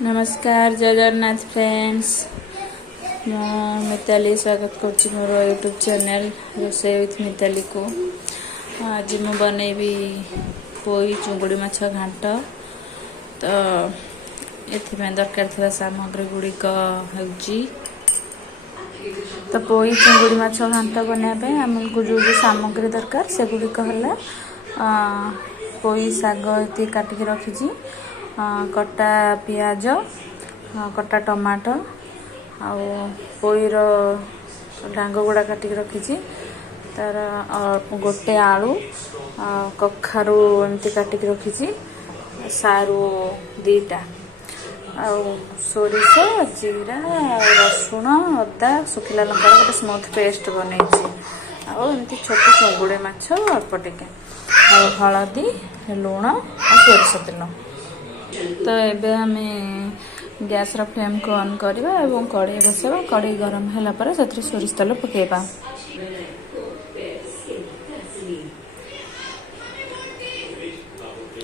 नमस्कार जय जगन्नाथ फ्रेंड्स मु मिताली स्वागत कर मोर यूट्यूब चैनल रोषे विथ मिताली को। आज मु बनैबी पोई चुंगुड़ी माछ घांट। तो एथिपाई दरकार थिबा सामग्री गुड़िक हेउची तो पोई चुंगुड़ी माछ घांट बनाबे हमको जो जो सामग्री दरकार से गुड़िक हला पोई साग एति काटिक रखिची, कटा पियाज, कटा टमाटो आउ पोईर डांग गुड़ा काटिक रखिची, तार गोटे आलू कखारू एमती काटिक रखिची, सारू दीटा आउ सोरिष जीरा रसुण अदा सुखिला लंका गोटे स्मूथ पेस्ट बनैछि आउ एमती छोट चुंगुड़ी माछ अल्प टिके हलदी लुण और सोरिष तेल। तो एबे हमें गैस रा फ्लेम को ऑन करवा एवं कढ़ाई बसावा। कढ़ाई गरम होला पर सेथरे सोरिष तेल पकेबा।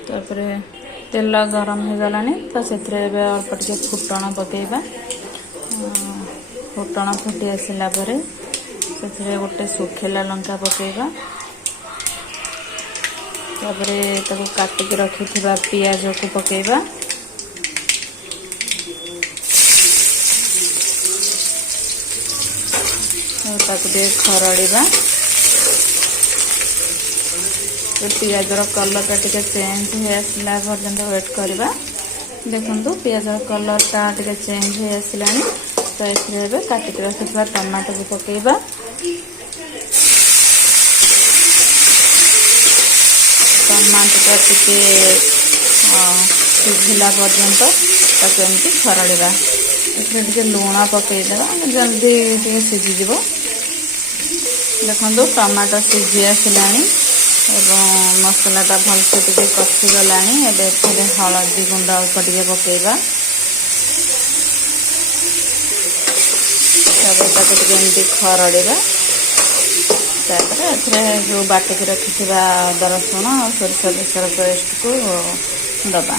तापरे तेल गरम हो गलानी तो सेथरे एबे अल्प टिके फुटण पकेबा। फुटण फुटी आसिला परे सेथरे गोटे सुखिला लंका पकेबा। तापरे ताको काटिक रखिथिबा पियाज को पकेबा। ताको दे खरड़ीबा। पियाज कलर टा टिके चेंज हो आसला पर्यंत वेट करबा। देखंतु पियाज कलर टा टिके चेंज हो आसलानी तो एथरे काटिक रखिथिबा टमाटो को पकेबा। टमाटो टा टिके सिझिला पर्यंत ताको एमती खरड़ीबा। एथरे टिके लुण पकेदेबा जल्दी टिके सिझी जिवो। देखंतु टमाटो सिझी आसलानी एवं मसला टा भलसे टिके कषि गलानी। एबे एथरे हळदी गुंड अल्प टिके पकेबा। तापर ताको टिके एमती खरड़ीबा। तापर एथरे जो बाटिक रखिथिबा अदा रसुण और सोरिष बेसर पेस्ट को दबा।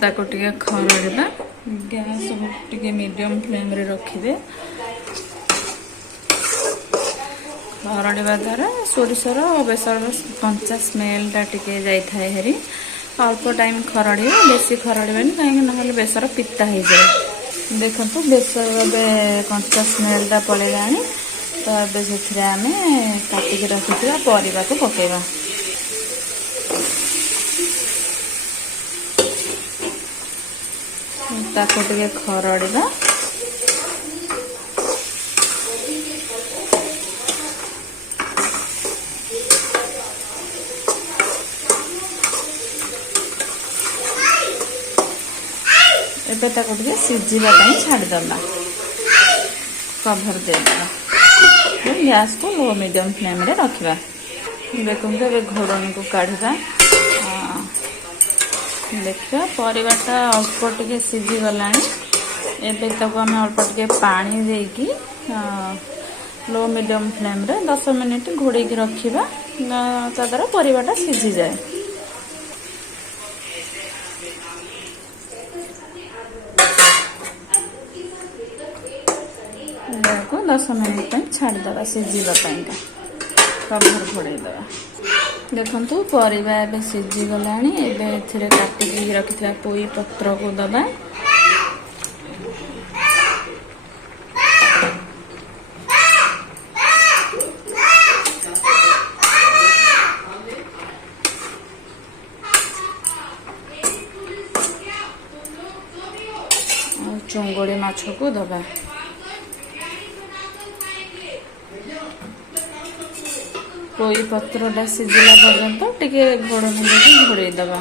ताको टिके खरड़ीबा। गैस टिके मीडियम फ्लेम रे रखिबे। खरड़ीबा द्वारा सोरिषर बेसर कंचा स्मेल टा टिके जाई थाए हेरी। अल्प टाइम खरड़ी बेसी खरड़े कहीं बेसर पिता हो जाए। देखो बेसर कंचा स्मेल टा पड़ेगा तो ये आम काटिक रखी परिवा को पकेबा। ताको टिके खरड़ीबा। एबे ताको टिके सिझिबा पई छाड़ीदला। कभर देबा। गैस को लो मीडियम फ्लेम रे रखिबा। देखंतु ए घोड़नी को काढिबा। देखिया परिवाटा अल्प टिके सिझी गलानी। एबे ताको हम अल्प टिके पानी देकी लो मीडियम फ्लेम रे 10 मिनिट घोड़े की रखिबा। ता द्वारा परिवाटा सिझी जाए। को 10 मिनिट छाड़ीदे सिझापी कभर घोड़े दबा। देखंतु परिवा एबे सिझी गलानी। एबे एथिरे काटिक रखिथिबा पोई पत्र को दबा। चुंगुड़ी माछ को दबा। पोई पत्रा सिझिला पर्यंत टिके घोड़नी देकी घोड़े दबा।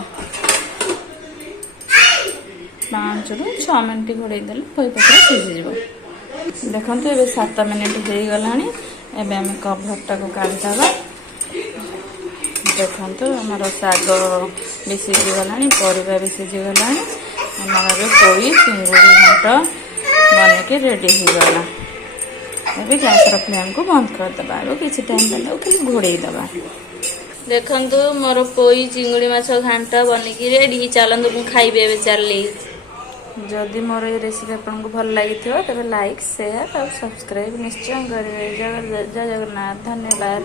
5 ରୁ 6 मिनट घोड़े देले पोई पत्रा सिझी। देखंतु एबे 7 मिनिट हो गलानी। एबे हम कभरटा को काढिदबा। देखंतु हमर साग भी सिझी गलानी, परिवा भी सिझी गलानी। हमर पोई चिंगुड़ी घांट बन के रेडी हो गला। अभी गैस फ्लेम को बंद करदे आगे किसी टाइम पे खाली घोड़े दबा देखु मोर पोई चिंगुड़ी माछ घांट बनिकी रेडी चलतु मु खाइबे चलली जदि मोर ये रेसिपी आपको भल लगी तेज लाइक शेयर और सब्सक्राइब निश्चय करेंगे। जय जगन्नाथ, धन्यवाद।